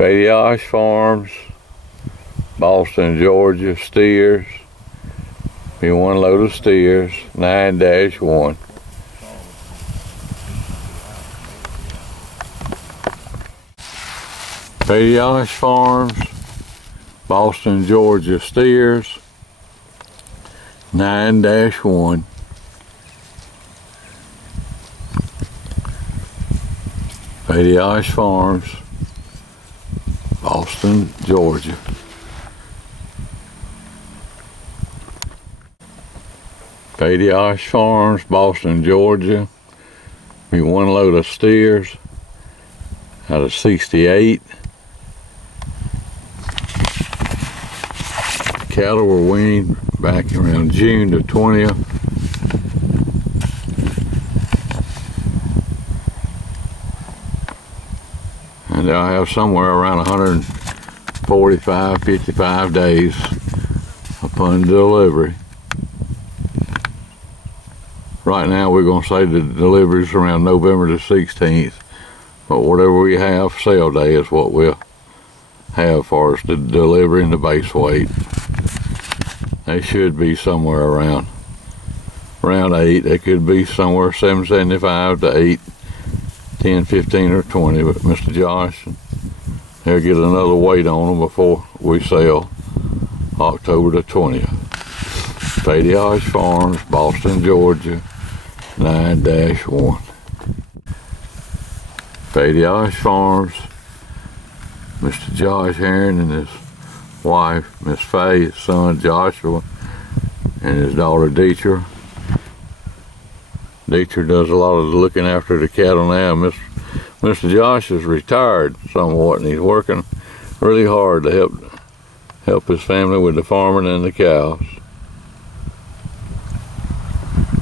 FADEOSH Farms, Boston, Georgia, steers. Be one load of steers, 9-1. FADEOSH Farms, Boston, Georgia, steers, 9-1. FADEOSH Farms, Boston, Georgia. FADEOSH Farms, Boston, Georgia. Be one load of steers out of 68. Cattle were weaned back around June the 20th. And they'll have somewhere around 145, 55 days upon delivery. Right now we're going to say the delivery's around November the 16th, but whatever we have, sale day is what we'll have for us to deliver in the base weight. They should be somewhere around 8. They could be somewhere 775 to 8, 10, 15, or 20. But Mr. Josh, he'll get another weight on them before we sell October the 20th. FADEOSH Farms, Boston, Georgia, 9-1. FADEOSH Farms, Mr. Josh Heron and his wife, Miss Faye, his son Joshua, and his daughter Dieter. Dieter does a lot of the looking after the cattle now. Mr. Josh is retired somewhat, and he's working really hard to help his family with the farming and the cows.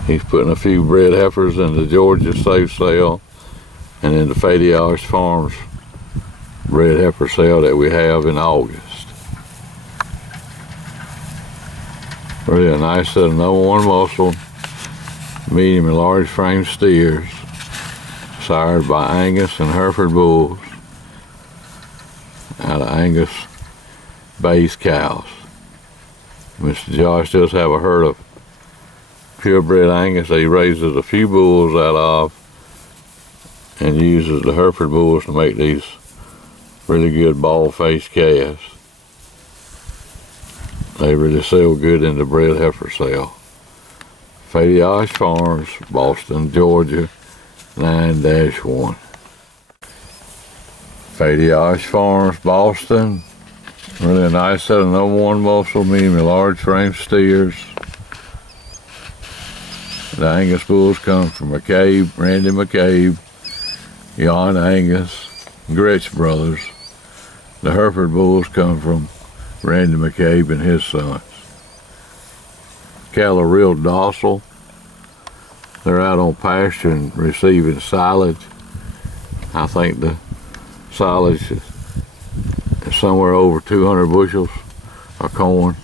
He's putting a few bred heifers in the Georgia safe sale and in the FADEOSH Farms bred heifer sale that we have in August. Really a nice set of #1 muscle, medium and large frame steers, sired by Angus and Hereford bulls out of Angus base cows. Mr. Josh does have a herd of purebred Angus that he raises a few bulls out of and uses the Hereford bulls to make these really good bald-faced calves. They really sell good in the bred heifer sale. FADEOSH Farms, Boston, Georgia, 9-1. FADEOSH Farms, Boston. Really a nice set of #1 muscle, medium and large frame steers. The Angus bulls come from McCabe, Randy McCabe, Jan Angus, Gretsch brothers. The Hereford bulls come from Randy McCabe and his sons. Cattle are real docile. They're out on pasture and receiving silage. I think the silage is somewhere over 200 bushels of corn.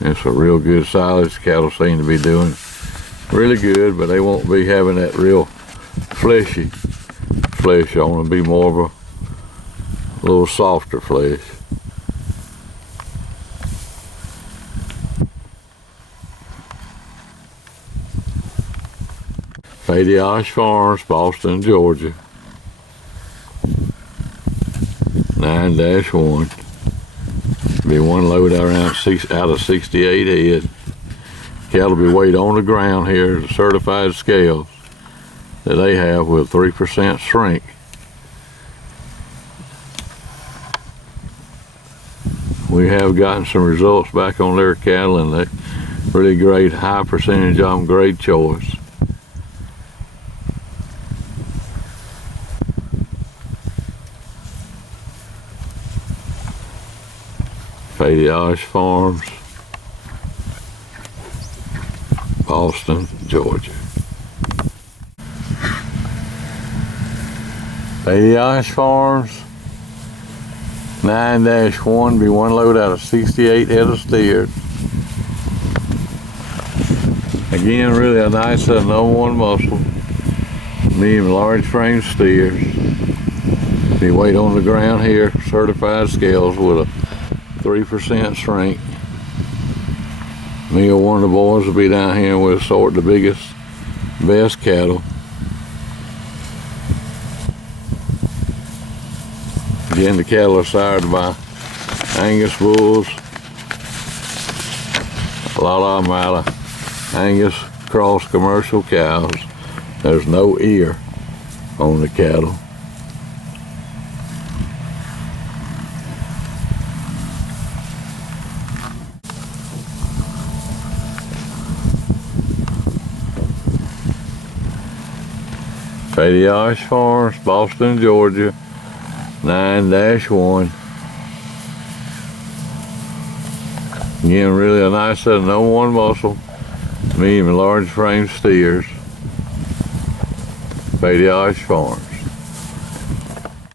It's a real good silage. Cattle seem to be doing really good, but they won't be having that real fleshy flesh on them. Be more of a little softer flesh. FADEOSH Farms, Boston, Georgia, 9-1. Be one load around out of 68 head. Cattle be weighed on the ground here, the certified scales that they have with 3% shrink. We have gotten some results back on their cattle, and they really great, high percentage of them grade choice. FADEOSH Farms, Boston, Georgia. FADEOSH Farms, 9-1, be one load out of 68 head of steers. Again, really a nice #1 muscle, medium large frame steers. The weight on the ground here, certified scales with a 3% strength. Me or one of the boys will be down here and we'll sort the biggest, best cattle. Again, the cattle are sired by Angus bulls. A lot of them out of Angus cross commercial cows. There's no ear on the cattle. FADEOSH Farms, Boston, Georgia, 9-1. Again, really a nice set of no one muscle, medium and large frame steers. FADEOSH Farms.